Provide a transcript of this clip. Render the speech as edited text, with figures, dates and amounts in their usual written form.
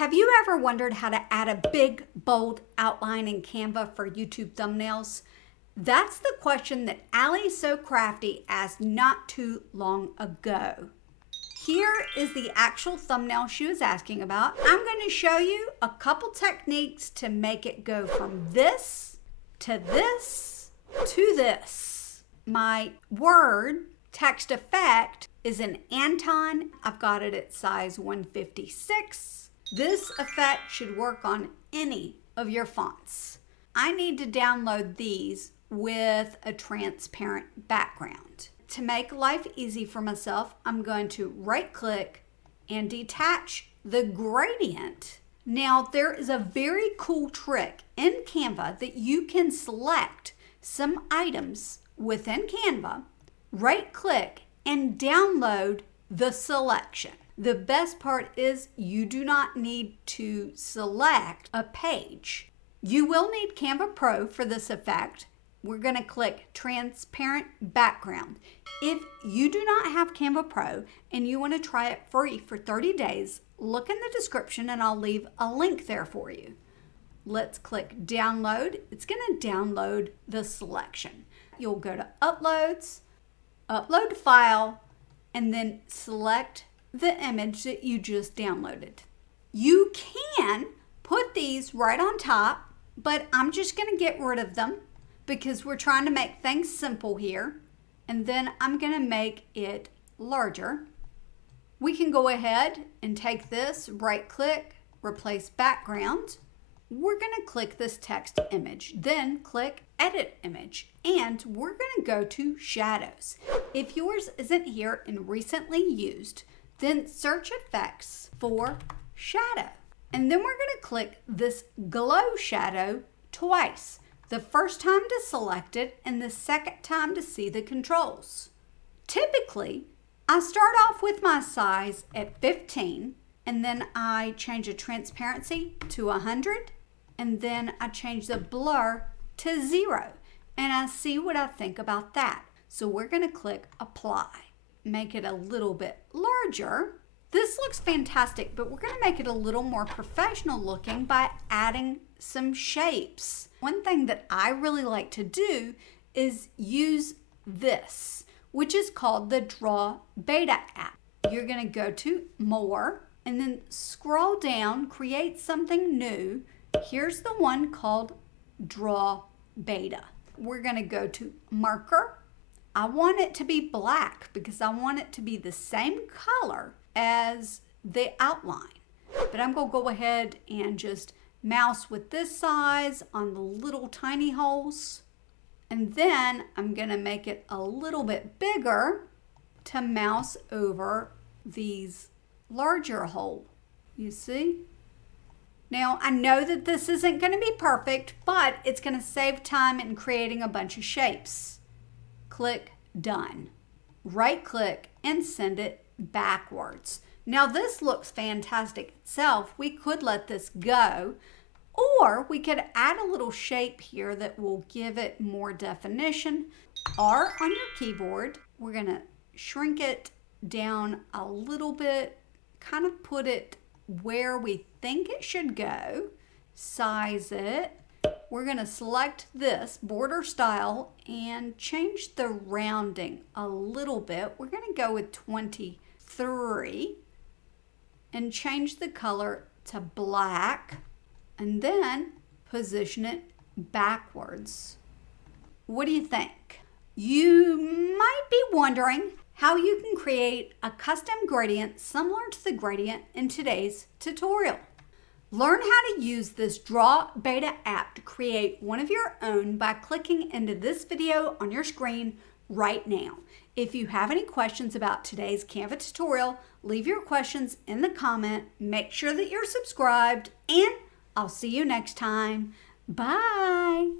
Have you ever wondered how to add a big, bold outline in Canva for YouTube thumbnails? That's the question that Allie So Crafty asked not too long ago. Here is the actual thumbnail she was asking about. I'm going to show you a couple techniques to make it go from this to this to this. My word text effect is an Anton. I've got it at size 156. This effect should work on any of your fonts. I need to download these with a transparent background. To make life easy for myself, I'm going to right click and detach the gradient. Now there is a very cool trick in Canva that you can select some items within Canva, right click and download the selection. The best part is you do not need to select a page. You will need Canva Pro for this effect. We're going to click transparent background. If you do not have Canva Pro and you want to try it free for 30 days, look in the description and I'll leave a link there for you. Let's click download. It's going to download the selection. You'll go to uploads, upload file, and then select the image that you just downloaded. You can put these right on top, but I'm just going to get rid of them because we're trying to make things simple here. And then I'm going to make it larger. We can go ahead and take this, right click, replace background. We're going to click this text image, then click edit image, and we're going to go to shadows. If yours isn't here and recently used, then search effects for shadow. And then we're going to click this glow shadow twice. The first time to select it and the second time to see the controls. Typically, I start off with my size at 15 and then I change the transparency to 100 and then I change the blur to 0 and I see what I think about that. So we're going to click apply. Make it a little bit larger. This looks fantastic, but we're going to make it a little more professional looking by adding some shapes. One thing that I really like to do is use this, which is called the Draw Beta app. You're going to go to more and then scroll down, create something new. Here's the one called Draw Beta. We're going to go to marker. I want it to be black because I want it to be the same color as the outline. But I'm going to go ahead and just mouse with this size on the little tiny holes. And then I'm going to make it a little bit bigger to mouse over these larger holes. You see? Now, I know that this isn't going to be perfect, but it's going to save time in creating a bunch of shapes. Click done. Right click and send it backwards. Now this looks fantastic itself. We could let this go, or we could add a little shape here that will give it more definition. R on your keyboard, we're going to shrink it down a little bit, kind of put it where we think it should go, size it. We're going to select this border style and change the rounding a little bit. We're going to go with 23 and change the color to black and then position it backwards. What do you think? You might be wondering how you can create a custom gradient similar to the gradient in today's tutorial. Learn how to use this Draw Beta app to create one of your own by clicking into this video on your screen right now. If you have any questions about today's Canva tutorial, leave your questions in the comment. Make sure that you're subscribed, and I'll see you next time. Bye!